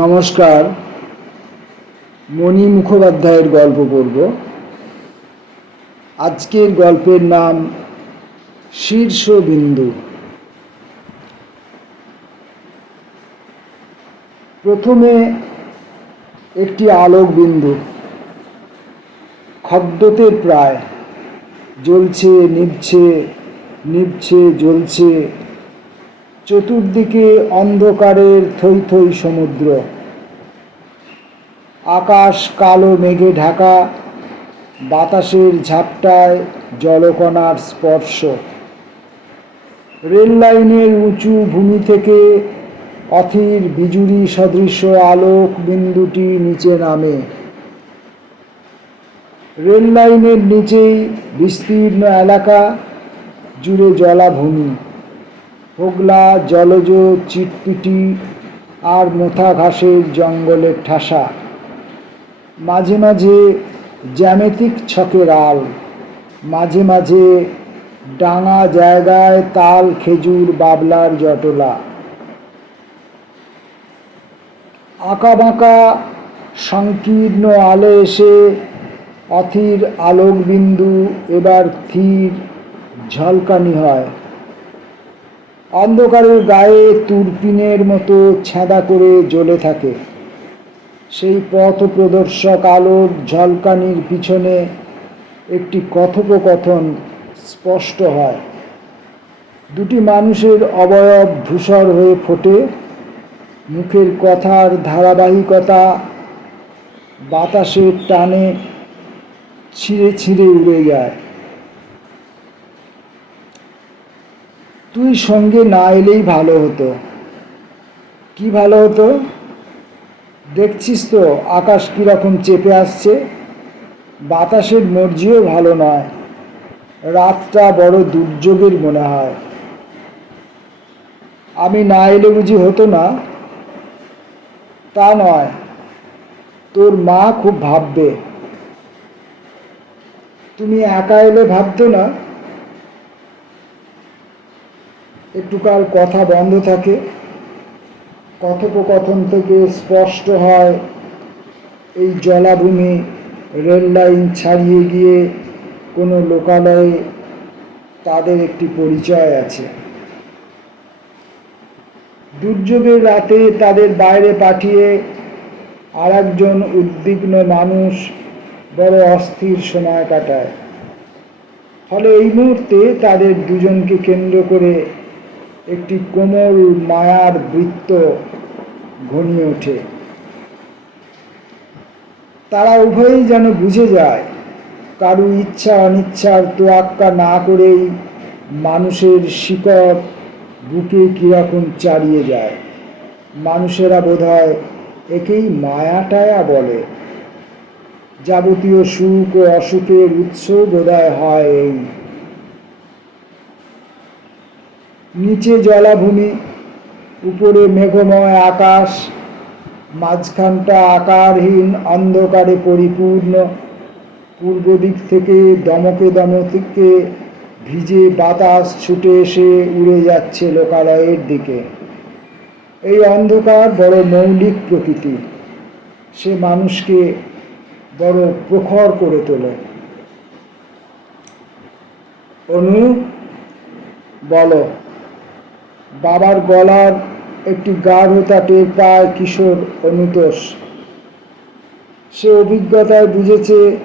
নমস্কার, মণি মুখোপাধ্যায়ের গল্প পড়ব। আজকের গল্পের নাম শীর্ষবিন্দু। প্রথমে একটি আলোক বিন্দু খদ্দতের প্রায় জ্বলছে, নিভছে নিভছে, জ্বলছে। চতুর্দিকে অন্ধকারের থই থই সমুদ্র। আকাশ কালো মেঘে ঢাকা, বাতাসের ঝাপটায় জলকণার স্পর্শ। রেল লাইনের উঁচু ভূমি থেকে অথির বিজুরি সদৃশ আলোক বিন্দুটি নিচে নামে। রেল লাইনের নিচেই বিস্তীর্ণ এলাকা জুড়ে জলাভূমি। হোগলা জলজ, চিটপিটি আর মোথা ঘাসের জঙ্গলের ঠাসা। মাঝে মাঝে জ্যামিতিক ছকের আল, মাঝে মাঝে ডাঙা জায়গায় তাল, খেজুর, বাবলার জটলা। আঁকা বাঁকা সংকীর্ণ আলে এসে অথির আলোকবিন্দু এবার থির ঝলকানি হয়। অন্ধকারের গায়ে তুরপিনের মতো ছেঁদা করে জ্বলে থাকে। সেই পথ প্রদর্শক আলোর ঝলকানির পিছনে একটি কথোপকথন স্পষ্ট হয়। দুটি মানুষের অবয়ব ধূসর হয়ে ফোটে। মুখের কথার ধারাবাহিকতা বাতাসের টানে ছিঁড়ে ছিঁড়ে উড়ে যায়। তুই সঙ্গে না এলেই ভালো হতো। কি ভালো হতো? দেখছিস তো, আকাশ কীরকম চেপে আসছে। বাতাসের মর্জিও ভালো নয়। রাতটা বড় দুর্যোগের মনে হয়। আমি না এলে বুঝি হতো না? তা নয়। তোর মা খুব ভাববে। তুমি একা এলে ভাবতো না? একটু কাল কথা বন্ধ থাকে। কথোপকথন থেকে স্পষ্ট হয়, এই জলাভূমি রেল লাইন ছাড়িয়ে গিয়ে কোনো লোকালয়ে তাদের একটি পরিচয় আছে। দুর্যোগের রাতে তাদের বাইরে পাঠিয়ে আর একজন উদ্বিগ্ন মানুষ বড় অস্থির সময় কাটায়। ফলে এই মুহূর্তে তাদের দুজনকে কেন্দ্র করে একটি কোমল মায়ার বৃত্ত ঘনিয়ে ওঠে। তারা উভয়ই যেন বুঝে যায়, কারু ইচ্ছা অনিচ্ছার তোয়াক্কা না করেই মানুষের শিকড় বুকে কীরকম চালিয়ে যায়। মানুষেরা বোধ হয় একেই মায়াটায়া বলে। যাবতীয় সুখ ও অসুখের উৎস বোধহয় হয় এই নিচে জলাভূমি, উপরে মেঘময় আকাশ, মাঝখানটা আকারহীন, অন্ধকারে পরিপূর্ণ। পূর্ব দিক থেকে দমকে দমকে ভিজে বাতাস ছুটে এসে উড়ে যাচ্ছে লোকালয়ের দিকে। এই অন্ধকার বড় মৌলিক প্রকৃতি। সে মানুষকে বড় প্রখর করে তোলে। অনু, বলো। বাবার গলার একটি গাঢ়তা টের পায় কিশোর অনুতোষ। সে অভিজ্ঞতায় বুঝেছে,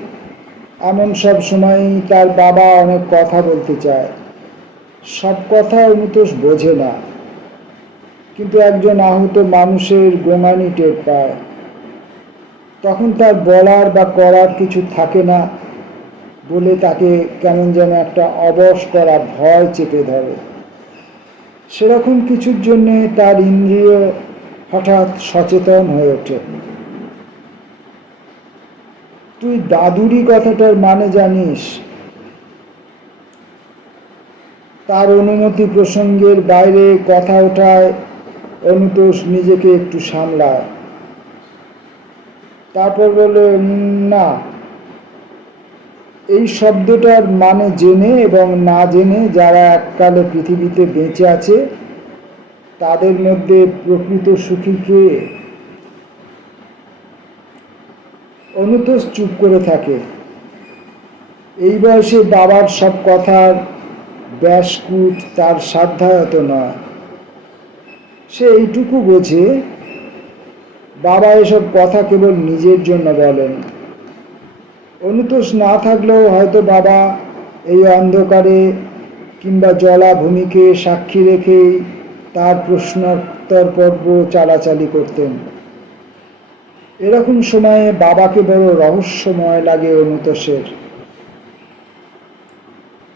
এমন সব সময়ই তার বাবা অনেক কথা বলতে চায়। সব কথা অনুতোষ বোঝে না। কিন্তু একজন আহত মানুষের গোঙানি টের পায়। তখন তার বলার বা করার কিছু থাকে না বলে তাকে কেমন যেন একটা অবশ করা ভয় চেপে ধরে। সেরকম কিছুর জন্যে তার ইন্দ্রিয় হঠাৎ সচেতন হয়ে ওঠে। তুই দাদুরি কথাটার মানে জানিস? তার অনুমতি প্রসঙ্গের বাইরে কথা ওঠায় অনুতোষ নিজেকে একটু সামলায়। তারপর বলে না। এই শব্দটার মানে জেনে এবং না জেনে যারা এককালে পৃথিবীতে বেঁচে আছে, তাদের মধ্যে প্রকৃত সুখী কে? অনুতোষ চুপ করে থাকে। এই বয়সে বাবার সব কথার ব্যাসকুট তার সাধ্যায়ত নয়। সে এইটুকু বোঝে, বাবা এসব কথা কেবল নিজের জন্য বলেন। অনুতোষ না থাকলেও হয়তো বাবা এই অন্ধকারে কিংবা জলা ভূমিকে সাক্ষী রেখেই তার প্রশ্নোত্তর পর্ব চালাচালি করতেন। এরকম সময়ে বাবাকে বড় রহস্যময় লাগে অনুতোষের।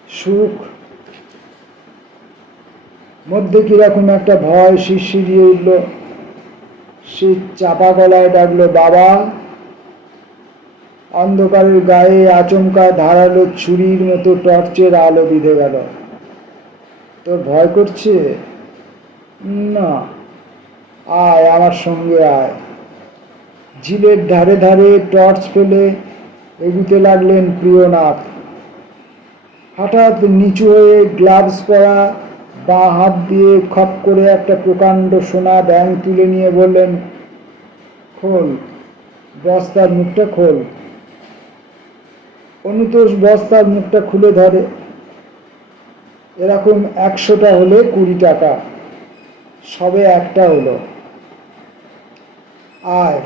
সুখ। মধ্যে কীরকম একটা ভয় শিরশিরিয়ে উঠল। সে চাপা গলায় ডাকলো, বাবা! অন্ধকারের গায়ে আচমকা ধারালো ছুরির মতো টর্চের আলো বিঁধে গেল। তোর ভয় করছে? না। আয়, আমার সঙ্গে আয়। ঝিলের ধারে ধারে টর্চ ফেলে এগুতে লাগলেন প্রিয়নাথ। হঠাৎ নিচু হয়ে গ্লাভস পরা বা হাত দিয়ে খপ করে একটা প্রকাণ্ড সোনা ব্যাং তুলে নিয়ে বললেন, খোল, বস্তার মুখটা খোল। অনুতোষ বস্তার মুখটা খুলে ধরে। এরকম একশোটা হলে কুড়ি টাকা। সবে একটা হলো। আয়,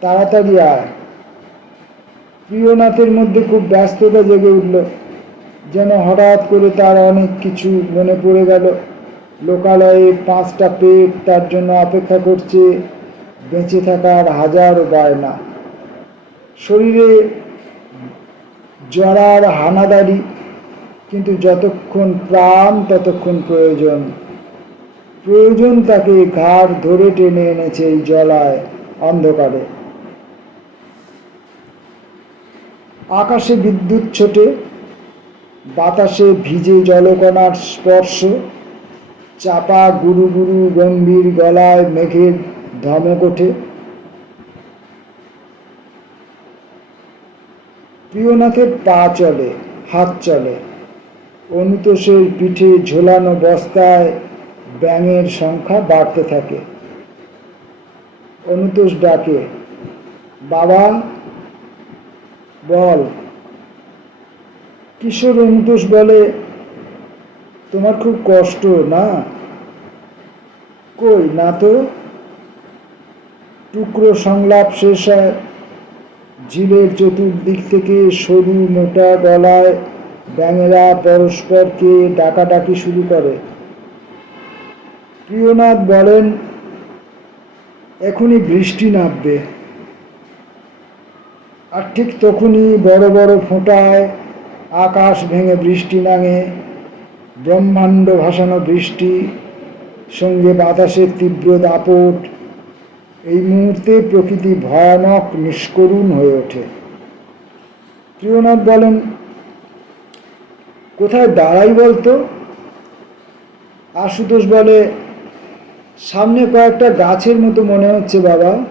তাড়াতাড়ি আয়। প্রিয়নাথের মধ্যে খুব ব্যস্ততা জেগে উঠল। যেন হঠাৎ করে তার অনেক কিছু মনে পড়ে গেল। লোকালয়ে পাঁচটা পেট তার জন্য অপেক্ষা করছে। বেঁচে থাকার হাজার বায়না। শরীরে জরার হানাদারি, কিন্তু যতক্ষণ প্রাণ, ততক্ষণ প্রয়োজন। প্রয়োজন তাকে ঘাড় ধরে টেনে এনেছে এই জলায় অন্ধকারে। আকাশে বিদ্যুৎ ছোটে, বাতাসে ভিজে জলকণার স্পর্শ, চাপা গুরু গুরু গম্ভীর গলায় মেঘের ধমক ওঠে। প্রিয়নাথের পা চলে, হাত চলে। অনুতোষের পিঠে ঝোলানো বস্তায় ব্যাঙের সংখ্যা বাড়তে থাকে। অনুতোষ ডাকে, বাবা, বল। কিশোর অনুতোষ বলে, তোমার খুব কষ্ট, না? কই, না তো? টুকরো সংলাপ শেষ হয় ঝিলের চতুর্দিক থেকে সরু মোটা গলায় ব্যাঙেরা পরস্পরকে ডাকাডাকি শুরু করে। প্রিয়নাথ বলেন, এখনই বৃষ্টি নামবে। আর ঠিক তখনই বড় বড় ফোঁটায় আকাশ ভেঙে বৃষ্টি নামে, ব্রহ্মাণ্ড ভাসানো বৃষ্টি, সঙ্গে বাতাসের তীব্র দাপট এই মুহূর্তে প্রকৃতি ভয়ানক নিষ্করুণ হয়ে ওঠে। প্রিয়নাথ বলেন, কোথায় দাঁড়াই বলতো? আশুতোষ বলে, সামনে কয়েকটা গাছের মতো মনে হচ্ছে বাবা।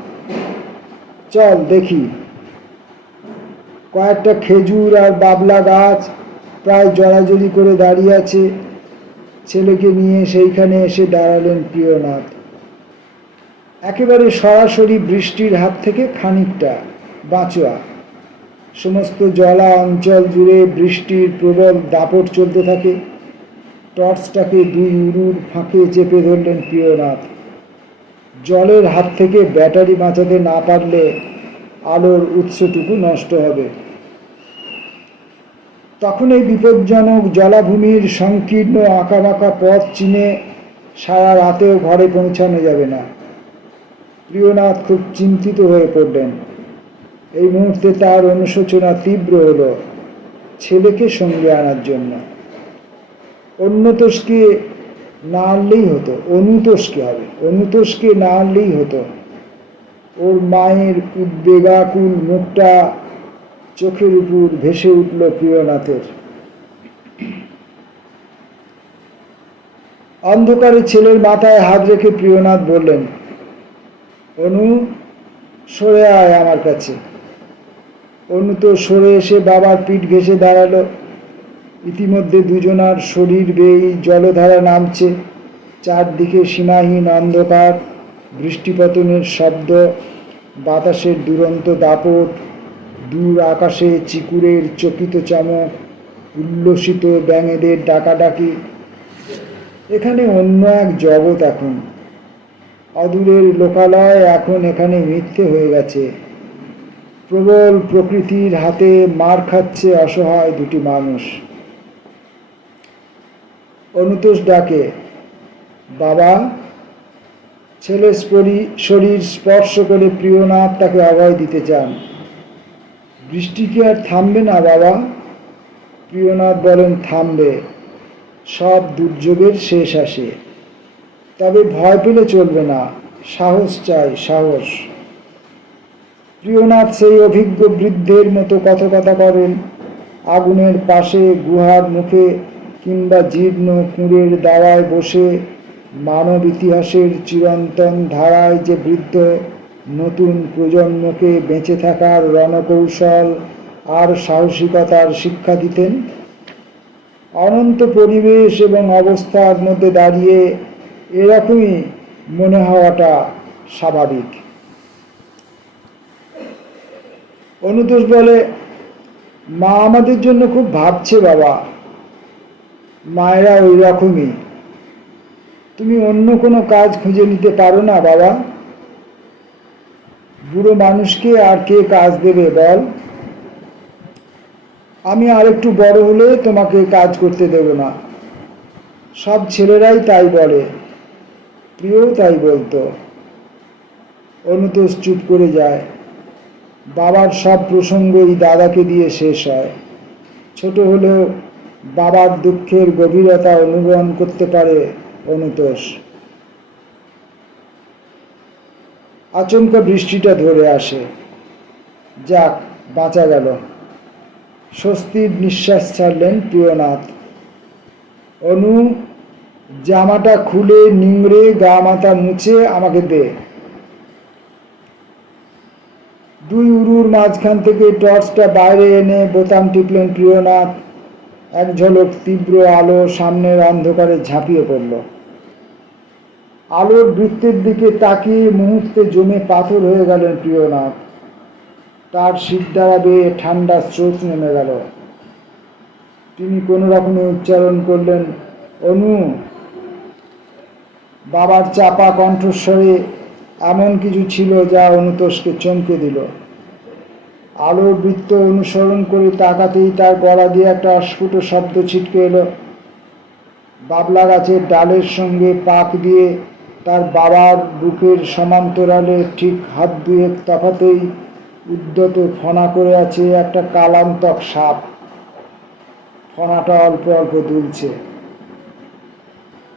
চল দেখি। কয়েকটা খেজুর আর বাবলা গাছ প্রায় জড়াজড়ি করে দাঁড়িয়ে আছে। ছেলেকে নিয়ে সেইখানে এসে দাঁড়ালেন প্রিয়নাথ। একেবারে সরাসরি বৃষ্টির হাত থেকে খানিকটা বাঁচোয়া। সমস্ত জলা অঞ্চল জুড়ে বৃষ্টির প্রবল দাপট চলতে থাকে। টর্চটাকে দুই উরুর ফাঁকে চেপে ধরলেন প্রিয়নাথ। জলের হাত থেকে ব্যাটারি বাঁচাতে না পারলে আলোর উৎসটুকু নষ্ট হবে। তখন এই বিপজ্জনক জলাভূমির সংকীর্ণ আঁকাবাঁকা পথ চিনে সারা রাতেও ঘরে পৌঁছানো যাবে না। প্রিয়নাথ খুব চিন্তিত হয়ে পড়লেন। এই মুহূর্তে তার অনুশোচনা তীব্র হলো ছেলেকে সঙ্গে আনার জন্য। অন্যতোষকে না আনলেই হতো, অনুতোষকে হবে, অনুতোষকে না আনলেই হতো। ওর মায়ের উদ্বেগাকুল মুখটা চোখের উপর ভেসে উঠল প্রিয়নাথের। অন্ধকারে ছেলের মাথায় হাত রেখে প্রিয়নাথ বললেন অনু সরে আয় আমার কাছে। অনু তো সরে এসে বাবার পিঠ ঘেঁষে দাঁড়াল। ইতিমধ্যে দুজনার শরীর বেয়েই জলধারা নামছে। চারদিকে সীমাহীন অন্ধকার, বৃষ্টিপতনের শব্দ, বাতাসের দুরন্ত দাপট, দূর আকাশে চিকুরের চকিত চমক, উল্লসিত ব্যাঙেদের ডাকাডাকি। এখানে অন্য এক জগৎ এখন। অদূরের লোকালয় এখন এখানে মিথ্যে হয়ে গেছে। প্রবল প্রকৃতির হাতে মার খাচ্ছে অসহায় দুটি মানুষ। অনুতোষ ডাকে, বাবা, ছেলে শরীর স্পর্শ করে প্রিয়নাথ তাকে অভয় দিতে চান। বৃষ্টি কি আর থামবে না, বাবা? প্রিয়নাথ বলেন, থামবে। সব দুর্যোগের শেষ আসে। তবে ভয় পেলে চলবে না। সাহস চাই, সাহস। প্রিয়নাথ সেই অভিজ্ঞ বৃদ্ধের মতো কথকথা করেন। আগুনের পাশে গুহার মুখে কিংবা জীর্ণ কুঁড়ের দাওয়ায় বসে মানব ইতিহাসের চিরন্তন ধারায় যে বৃদ্ধ নতুন প্রজন্মকে বেঁচে থাকার রণকৌশল আর সাহসিকতার শিক্ষা দিতেন। অনন্ত পরিবেশ এবং অবস্থার মধ্যে দাঁড়িয়ে এরকমই মনে হওয়াটা স্বাভাবিক। অনুতোষ বলে, মা আমাদের জন্য খুব ভাবছে বাবা। মায়েরা ওই রকমই তুমি অন্য কোনো কাজ খুঁজে নিতে পারো না বাবা। বুড়ো মানুষকে আর কে কাজ দেবে বল। আমি আর একটু বড় হলে তোমাকে কাজ করতে দেব না। সব ছেলেরাই তাই বলে। প্রিয়ও তাই বলতো। অনুতোষ চুপ করে যায়। বাবার সব প্রসঙ্গই দাদাকে দিয়ে শেষ হয়। ছোট হলেও বাবার দুঃখের গভীরতা অনুভব করতে পারে অনুতোষ। আচমকা বৃষ্টিটা ধরে আসে। যাক, বাঁচা গেল। স্বস্তির নিঃশ্বাস ছাড়লেন প্রিয়নাথ। অনু জামাটা খুলে নিংড়ে গা মাথা মুছে আমাকে দে। দুই উরুর মাঝখান থেকে টর্চটা বাইরে এনে বোতাম টিপলেন প্রিয়নাথ। এক ঝলক তীব্র আলো সামনের অন্ধকারে ঝাঁপিয়ে পড়ল। আলোর বৃত্তের দিকে তাকিয়ে মুহূর্তে জমে পাথর হয়ে গেলেন প্রিয়নাথ। তার শীত দ্বারা বেয়ে ঠান্ডা স্রোত নেমে গেল। তিনি কোনো রকমে উচ্চারণ করলেন, অনু বাবার চাপা কণ্ঠস্বরে এমন কিছু ছিল যা অনুতোষকে চমকে দিল। আলোর বৃত্ত অনুসরণ করে তাকাতেই তার গলা দিয়ে একটা অস্ফুট শব্দ ছিটকে এলো। বাবলা গাছের ডালের সঙ্গে পাক দিয়ে তার বাবার বুকের সমান্তরালে ঠিক হাত দুয়েক তফাতেই উদ্যত ফনা করে আছে একটা কালান্তক সাপ। ফনাটা অল্প অল্প দুলছে।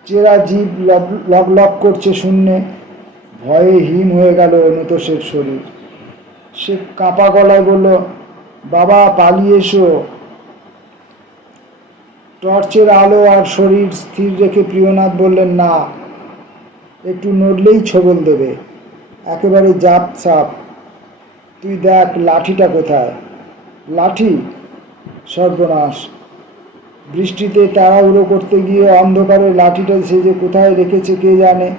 চেরা জীব লক লক করছে শূন্যে। ভয়ে হিম হয়ে গেল অনুতোষের শরীর। সে কাঁপা গলায় বলল, বাবা, পালিয়ে এসো। টর্চের আলো আর শরীর স্থির রেখে প্রিয়নাথ বললেন, না, একটু নড়লেই ছবল দেবে। একেবারে জাপ সাপ। তুই দেখ লাঠিটা কোথায়? লাঠি? সর্বনাশ। বৃষ্টিতে তাড়াহুড়ো করতে গিয়ে অন্ধকারে লাঠিটা সে যে কোথায় রেখেছে কে জানে?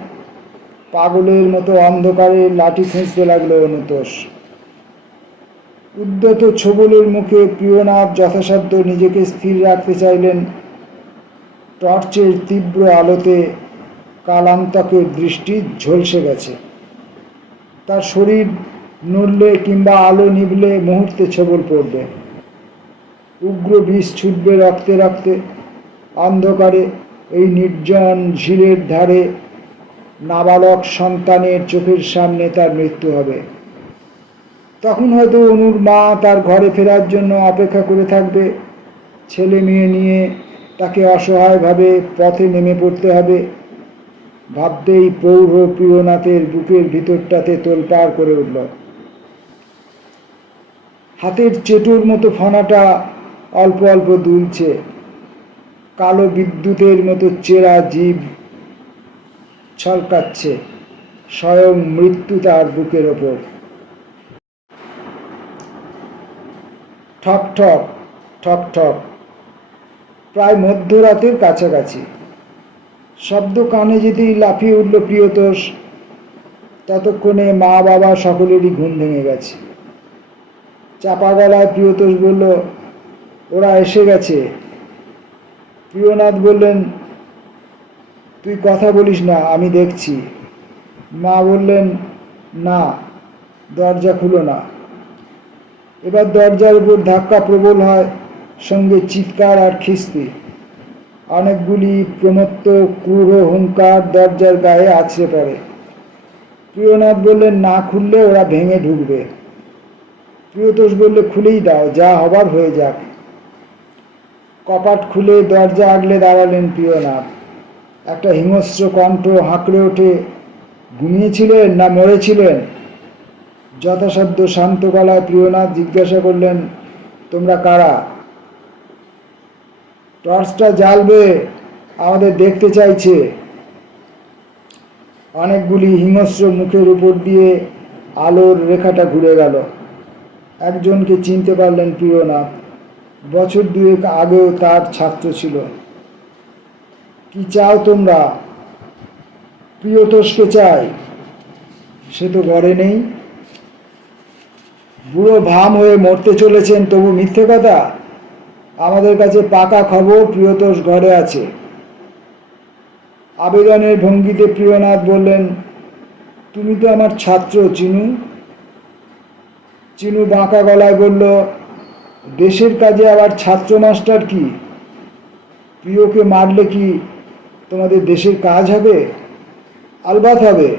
পাগলের মতো অন্ধকারে লাঠি খুঁজতে লাগল অনুতোষ। উদ্যত ছবলের মুখে প্রিয়নাথ যথাসাধ্য নিজেকে স্থির রাখতে চাইলেন। টর্চের তীব্র আলোতে কালান্তকের দৃষ্টি ঝলসে গেছে। তার শরীর নড়লে কিংবা আলো নিভলে মুহূর্তে ছবল পড়বে। উগ্র বিষ ছুটবে রক্তে রক্তে অন্ধকারে এই নির্জন ঝিলের ধারে নাবালক সন্তানের চোখের সামনে তার মৃত্যু হবে। তখন হয়তো অনুর মা তার ঘরে ফেরার জন্য অপেক্ষা করে থাকবে। ছেলে মেয়ে নিয়ে তাকে অসহায়ভাবে পথে নেমে পড়তে হবে। ভাবতেই পৌঢ় প্রিয়নাথের বুকের ভিতরটাতে তোলপাড় করে উঠল। হাতের চেটুর মতো ফনাটা অল্প অল্প দুলছে। কালো বিদ্যুতের মতো চেরা জীব ছলকাচ্ছে, স্বয়ং মৃত্যু তার বুকের ওপর। ঠক ঠক ঠক ঠক, প্রায় মধ্যরাতের কাছাকাছি। শব্দ কানে যেতেই লাফিয়ে উঠল প্রিয়তোষ। ততক্ষণে মা বাবা সকলেরই ঘুম ভেঙে গেছে। চাপা গলায় প্রিয়তোষ বলল ওরা এসে গেছে। প্রিয়নাথ বললেন, তুই কথা বলিস না, আমি দেখছি। মা বললেন, না, দরজা খুলো না। এবার দরজার উপর ধাক্কা প্রবল হয়, সঙ্গে চিৎকার আর খিস্তি। অনেকগুলি প্রমত্ত ক্রূর হুঙ্কার দরজার গায়ে আছড়ে পড়ে। প্রিয়নাথ বললেন, না খুললে ওরা ভেঙে ঢুকবে। প্রিয়তোষ বললে, খুলেই দাও, যা হবার হয়ে যাক। কপাট খুলে দরজা আগলে দাঁড়ালেন প্রিয়নাথ। একটা হিংস্র কণ্ঠ হাঁকড়ে ওঠে, ঘুমিয়েছিলেন না মরেছিলেন? যথাসাধ্য শান্ত গলায় প্রিয়নাথ জিজ্ঞাসা করলেন, তোমরা কারা? টর্চটা জ্বালবে, আমাদের দেখতে চাইছে। অনেকগুলি হিংস্র মুখের উপর দিয়ে আলোর রেখাটা ঘুরে গেল। একজনকে চিনতে পারলেন প্রিয়নাথ। বছর দুয়েক আগেও তার ছাত্র ছিল। কি চাও তোমরা? প্রিয়তোষকে চাই। সে তো ঘরে নেই। বুড়ো ভাম হয়ে মরতে চলেছেন, তবু মিথ্যে কথা? আমাদের কাছে পাকা খবর প্রিয়তোষ ঘরে আছে। আবেদনের ভঙ্গিতে প্রিয়নাথ বললেন, তুমি তো আমার ছাত্র, চিনু। চিনু বাঁকা গলায় বলল দেশের কাজে আবার ছাত্র মাস্টার কি? প্রিয়কে মারলে কি তোমাদের দেশের কাজ হবে? আলবাত হবে।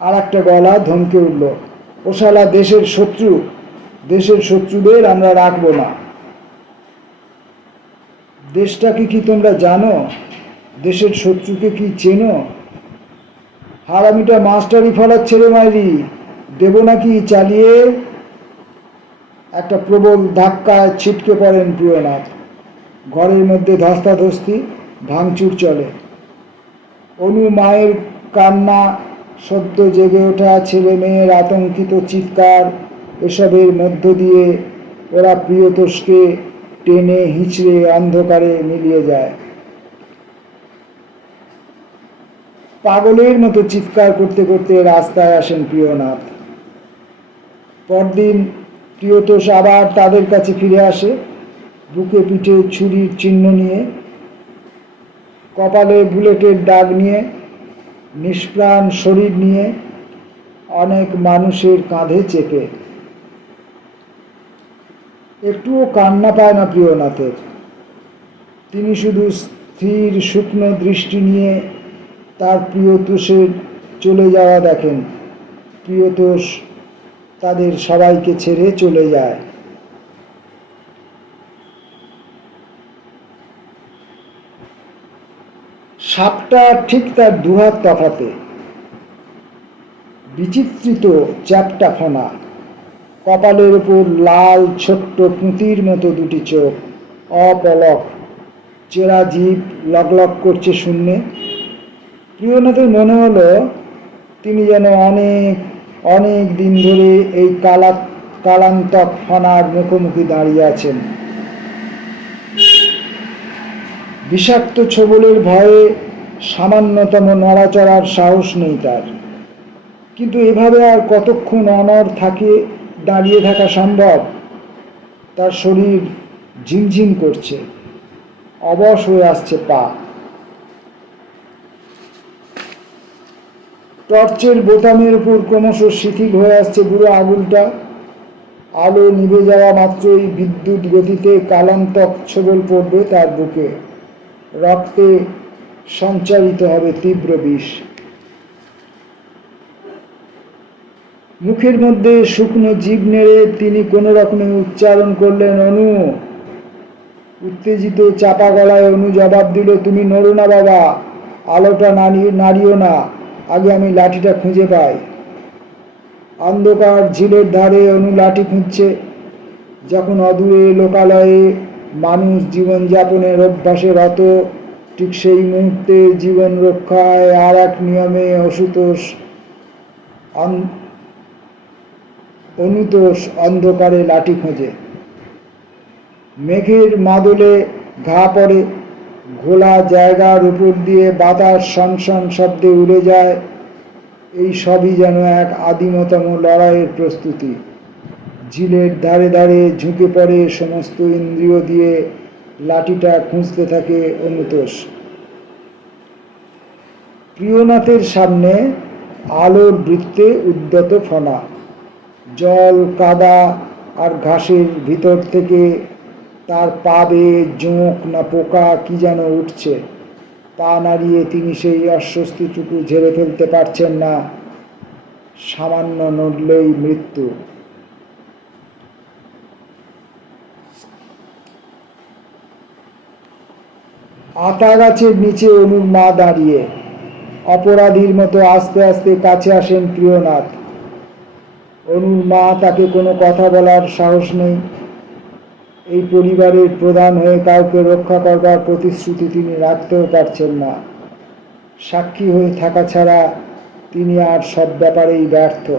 আর একটা গলা ধমকে উঠল, ওশালা, দেশের শত্রু, দেশের শত্রুদের আমরা রাখব না। দেশটাকে কি তোমরা জানো? দেশের শত্রুকে কি চেনো? হারামিটা মাস্টারি ফলার ছেলে মাইরি দেব নাকি চালিয়ে একটা প্রবল ধাক্কায় ছিটকে পড়েন প্রিয়নাথ। ঘরের মধ্যে ধস্তাধস্তি, ভাঙচুর চলে। অনু মায়ের কান্না সদ্য জেগে ওঠা, ছেলে মেয়ের আতঙ্কিত চিৎকার, এসবের মধ্য দিয়ে ওরা প্রিয়তোষকে টেনে হিঁচড়ে অন্ধকারে মিলিয়ে যায়। পাগলের মতো চিৎকার করতে করতে রাস্তায় আসেন প্রিয়নাথ। পরদিন প্রিয়তোষ আবার তাদের কাছে ফিরে আসে, বুকে পিঠে ছুরির চিহ্ন নিয়ে, কপালে বুলেটের দাগ নিয়ে, নিষ্প্রাণ শরীর নিয়ে অনেক মানুষের কাঁধে চেপে। একটুও কান্না পায় না প্রিয়নাথের। তিনি শুধু স্থির, শুকনো দৃষ্টি নিয়ে তার প্রিয়তোষের চলে যাওয়া দেখেন। প্রিয়তোষ তাদের সবাইকে ছেড়ে চলে যায়। সাপটা ঠিক তার দুহাত তফাতে বিচিত্রিত চ্যাপটা ফোনা কপালের উপর লাল ছোট্ট পুঁতির মতো দুটি চোখ। অপলক। চেরা জীব লকলক করছে শূন্যে। প্রিয়নাথের মনে হলো, তিনি যেন অনেক অনেক দিন ধরে এই কালা কালান্তক ফনার মুখোমুখি দাঁড়িয়ে আছেন। বিষাক্ত ছবলের ভয়ে সামান্যতম নড়াচড়ার সাহস নেই তার। কিন্তু এভাবে আর কতক্ষণ অনর থাকে, দাঁড়িয়ে থাকা সম্ভব? তার শরীর ঝিমঝিম করছে, অবশ হয়ে আসছে পা। টর্চের বোতামের উপর ক্রমশ শিথিল হয়ে আসছে বুড়ো আগুলটা আলো নিভে যাওয়া মাত্রই বিদ্যুৎ গতিতে কালান্তক ছবল পড়বে তার বুকে। রক্তে সঞ্চারিত হবে তীব্র বিষ। মুখের মধ্যে শুকনো জীব নেড়ে তিনি কোনো রকমে উচ্চারণ করলেন, অনু। উত্তেজিত, চাপা গলায় অনু জবাব দিল, তুমি নড়ো না বাবা, আলোটা নাড়িও না। আগে আমি লাঠিটা খুঁজে পাই। অন্ধকার ঝিলের ধারে অনু লাঠি খুঁজছে। যখন অদূরে লোকালয়ে মানুষ জীবনযাপনের অভ্যাসে রত, ঠিক সেই মুহূর্তে জীবন রক্ষায় আর এক নিয়মে অসুতোষ অন- অনুতোষ অন্ধকারে লাঠি খোঁজে। মেঘের মাদলে ঘা পড়ে ঘোলা জায়গার উপর দিয়ে বাতাস সংসন শব্দে উড়ে যায়, এই সবই যেন এক আদিমতম লড়াইয়ের প্রস্তুতি। ঝিলের ধারে ধারে ঝুঁকে পড়ে সমস্ত ইন্দ্রিয় দিয়ে লাঠিটা খুঁজতে থাকে অনুতোষ। প্রিয়নাথের সামনে আলোর বৃত্তে উদ্যত ফনা জল, কাদা আর ঘাসের ভিতর থেকে তার পা বেয়ে জোঁক না পোকা কি যেন উঠছে। পা নাড়িয়ে তিনি সেই অস্বস্তিটুকু ঝেড়ে ফেলতে পারছেন না। সামান্য নড়লেই মৃত্যু। আতা গাছের নিচে অনুর মা দাঁড়িয়ে। অপরাধীর মতো আস্তে আস্তে কাছে আসেন প্রিয়নাথ। অনুর মা তাকে কোনো কথা বলার সাহস নেই। এই পরিবারের প্রধান হয়ে কাউকে রক্ষা করবার প্রতিশ্রুতি তিনি রাখতেও পারছেন না। সাক্ষী হয়ে থাকা ছাড়া তিনি আর সব ব্যাপারেই ব্যর্থ।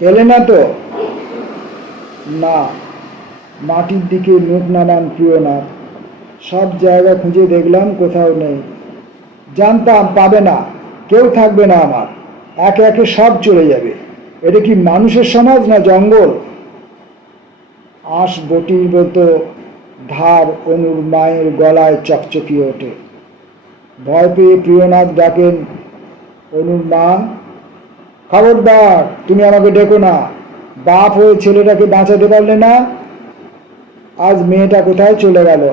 এলে না তো? না, মাটির দিকে মুখ নামান প্রিয়নাথ সব জায়গা খুঁজে দেখলাম, কোথাও নেই। জানতাম পাবে না, কেউ থাকবে না আমার। একে একে সব চলে যাবে। এটা কি মানুষের সমাজ না জঙ্গল? আঁশ বটির মতো ধার অনুর মায়ের গলায় চকচকিয়ে ওঠে। ভয় পেয়ে প্রিয়নাথ ডাকেন, অনুর মা, খবরদার, তুমি আমাকে ডেকো না। বাপ হয়ে ছেলেটাকে বাঁচাতে পারলে না? আজ মেয়েটা কোথায় চলে গেল?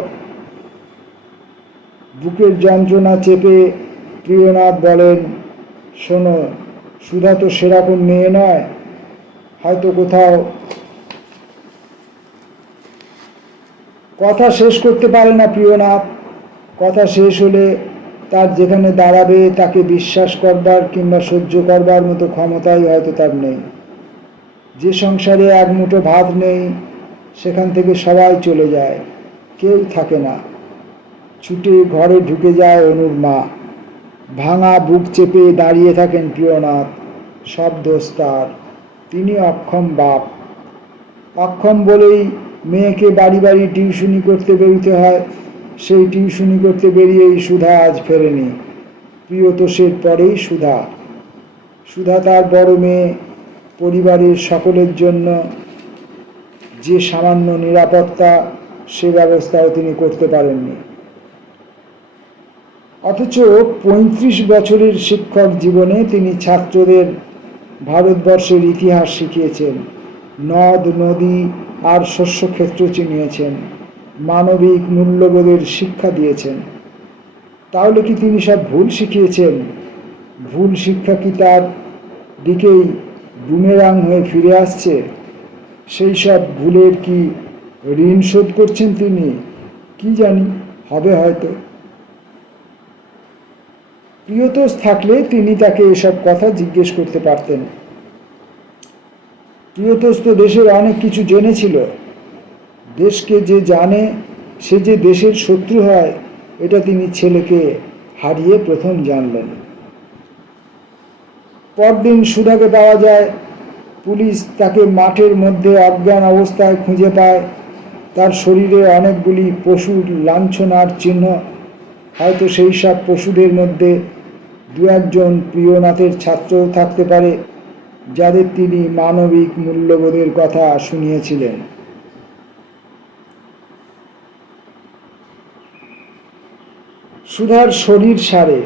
বুকের যন্ত্রণা চেপে প্রিয়নাথ বলেন, শোনো, সুধা তো সেরকম মেয়ে নয়। হয়তো কোথাও কথা শেষ করতে পারে না প্রিয়নাথ। কথা শেষ হলে তার যেখানে দাঁড়াবে তাকে বিশ্বাস করবার কিংবা সহ্য করবার মতো ক্ষমতাই হয়তো তার নেই। যে সংসারে এক মুঠো ভাত নেই, সেখান থেকে সবাই চলে যায়। কেউ থাকে না। ছুটে ঘরে ঢুকে যায় অনুর মা। ভাঙা বুক চেপে দাঁড়িয়ে থাকেন প্রিয়নাথ। সব দোষ তার। তিনি অক্ষম বাপ। অক্ষম বলেই মেয়েকে বাড়ি বাড়ি টিউশনি করতে বেরোতে হয়। সেই টিউশনি করতে বেরিয়েই সুধা আজ ফেরেনি। প্রিয়তোষের পরেই সুধা। সুধা তার বড় মেয়ে, পরিবারের সকলের জন্য যে সামান্য নিরাপত্তা, সে ব্যবস্থাও তিনি করতে পারেননি। অথচ পঁয়ত্রিশ বছরের শিক্ষক জীবনে তিনি ছাত্রদের ভারতবর্ষের ইতিহাস শিখিয়েছেন। নদ, নদী আর শস্যক্ষেত্র চিনিয়েছেন। মানবিক মূল্যবোধের শিক্ষা দিয়েছেন। তাহলে কি তিনি সব ভুল শিখিয়েছেন? ভুল শিক্ষা কি তার দিকেই বুমেরাং হয়ে ফিরে আসছে? সেই সব ভুলের কি ঋণ শোধ করছেন তিনি? কি জানি, হবে হয়তো। প্রিয়তোষ থাকলে তিনি তাকে এসব কথা জিজ্ঞেস করতে পারতেন। প্রিয়তোষ তো দেশের অনেক কিছু জেনেছিল। দেশকে যে জানে, সে যে দেশের শত্রু হয়, এটা তিনি ছেলেকে হারিয়ে প্রথম জানলেন। পরদিন সুধাকে পাওয়া যায়, পুলিশ তাকে মাঠের মধ্যে অজ্ঞান অবস্থায় খুঁজে পায়। তার শরীরে অনেকগুলি পশুর লাঞ্ছনার চিহ্ন। হয়তো সেই সব পশুদের মধ্যে দু একজন প্রিয়নাথের ছাত্রও থাকতে পারে। যাদের তিনি মানবিক মূল্যবোধের কথা শুনিয়েছিলেন। সুধার শরীর সারে,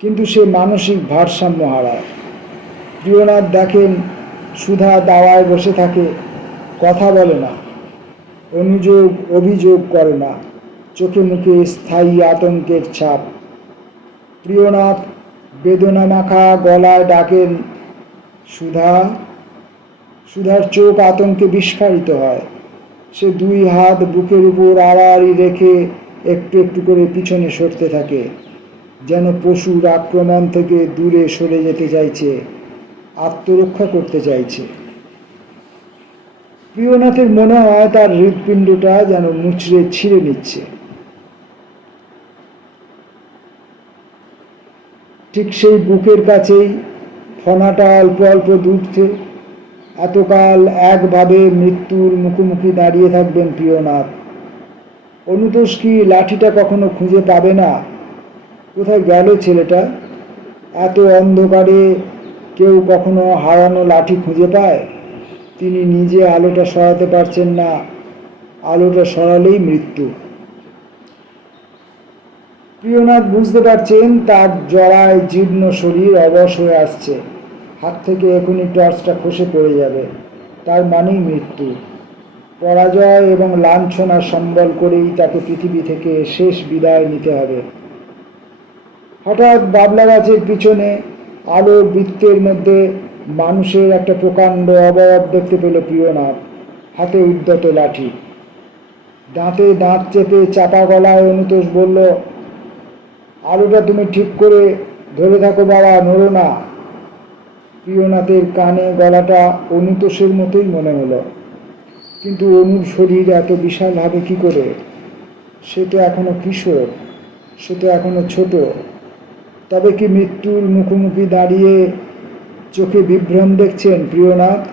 কিন্তু সে মানসিক ভারসাম্য হারায়। প্রিয়নাথ দেখেন সুধা দাওয়ায় বসে থাকে, কথা বলে না, অনুযোগ, অভিযোগ করে না, চোখে মুখে স্থায়ী আতঙ্কের ছাপ। প্রিয়নাথ বেদনা মাখা গলায় ডাকেন সুধা, সুধার চোখ আতঙ্কে বিস্ফারিত হয়। সে দুই হাত বুকের উপর আড়াআড়ি রেখে একটু একটু করে পিছনে সরতে থাকে, যেন পশুর আক্রমণ থেকে দূরে সরে যেতে চাইছে, আত্মরক্ষা করতে চাইছে। প্রিয়নাথের মনে হয় তার হৃৎপিণ্ডটা যেন মুচড়ে ছিঁড়ে নিচ্ছে। ঠিক সেই বুকের কাছেই ফনাটা অল্প অল্প দুধছে। এতকাল একভাবে মৃত্যুর মুখোমুখি দাঁড়িয়ে থাকবেন প্রিয়নাথ। অনুতোষ কি লাঠিটা কখনো খুঁজে পাবে না? কোথায় গেল ছেলেটা? এত অন্ধকারে কেউ কখনো হারানো লাঠি খুঁজে পায়? তিনি নিজে আলোটা সরাতে পারছেন না। আলোটা সরালেই মৃত্যু। প্রিয়নাথ বুঝতে পারছেন তার জড়ায় জীর্ণ শরীর অবশ হয়ে আসছে। হাত থেকে এখনই টর্চটা খসে পড়ে যাবে। তার মানেই মৃত্যু। পরাজয় এবং লাঞ্ছনা সম্বল করেই তাকে পৃথিবী থেকে শেষ বিদায় নিতে হবে। হঠাৎ বাবলা গাছের পিছনে আলো বৃত্তের মধ্যে মানুষের একটা প্রকাণ্ড অবয়ব দেখতে পেল প্রিয়নাথ। হাতে উদ্যত লাঠি। দাঁতে দাঁত চেপে চাপা গলায় অনুতোষ বলল আলোটা তুমি ঠিক করে ধরে থাকো বাবা, নড়ো না। প্রিয়নাথের কানে গলাটা অনুতোষের মতোই মনে হলো। কিন্তু অনুর শরীর এত বিশাল হবে কি করে? সে তো এখনও কিশোর, সে তো এখনও ছোট। তবে কি মৃত্যুর মুখোমুখি দাঁড়িয়ে চোখে বিভ্রম দেখছেন প্রিয়নাথ?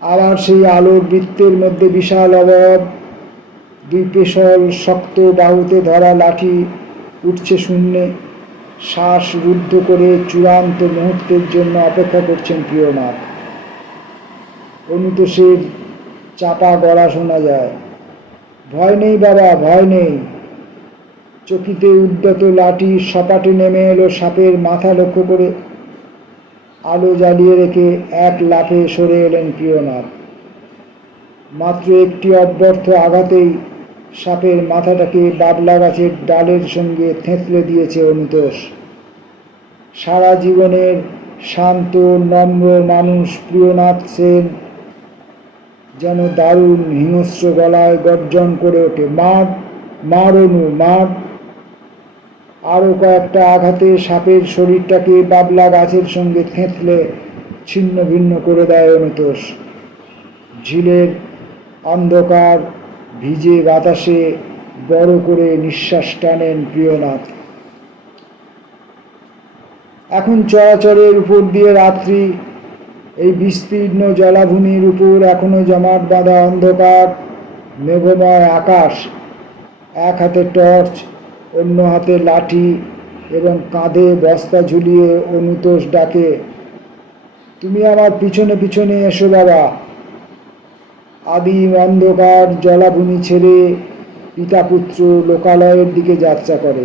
আবার সেই আলোর বৃত্তের মধ্যে বিশাল অবয়ব দুই পেশল শক্ত বাহুতে ধরা লাঠি উঠছে শূন্যে। শ্বাস রুদ্ধ করে চূড়ান্ত মুহূর্তের জন্য অপেক্ষা করছেন প্রিয়নাথ। অনুতোষের চাপা গড়া শোনা যায়। ভয় নেই বাবা, ভয় নেই। চকিতে উদ্যত লাঠি সপাটে নেমে এলো সাপের মাথা লক্ষ্য করে। আলো জ্বালিয়ে রেখে এক লাফে সরে এলেন প্রিয়নাথ। মাত্র একটি অব্যর্থ আঘাতেই সাপের মাথাটাকে বাবলা গাছের ডালের সঙ্গে থেঁতলে দিয়েছে অনুতোষ সারা জীবনের শান্ত, নম্র মানুষ প্রিয়নাথ সেন যেন দারুণ হিংস্র গলায় গর্জন করে ওঠে, মার মার অনু, মার। আরও কয়েকটা আঘাতে সাপের শরীরটাকে বাবলা গাছের সঙ্গে থেঁতলে ছিন্ন ভিন্ন করে দেয় অনুতোষ ঝিলের অন্ধকার ভিজে বাতাসে বড় করে নিঃশ্বাস টানেন প্রিয়নাথ। এখন চরাচরের উপর দিয়ে রাত্রি, এই বিস্তীর্ণ জলাভূমির উপর এখনও জমাট বাঁধা অন্ধকার, মেঘময় আকাশ, এক হাতে টর্চ, অন্য হাতে লাঠি এবং কাঁধে বস্তা ঝুলিয়ে অনুতোষ ডাকে, তুমি আমার পিছনে পিছনে এসো বাবা। আদিম অন্ধকার জলাভূমি ছেড়ে পিতা পুত্র লোকালয়ের দিকে যাত্রা করে।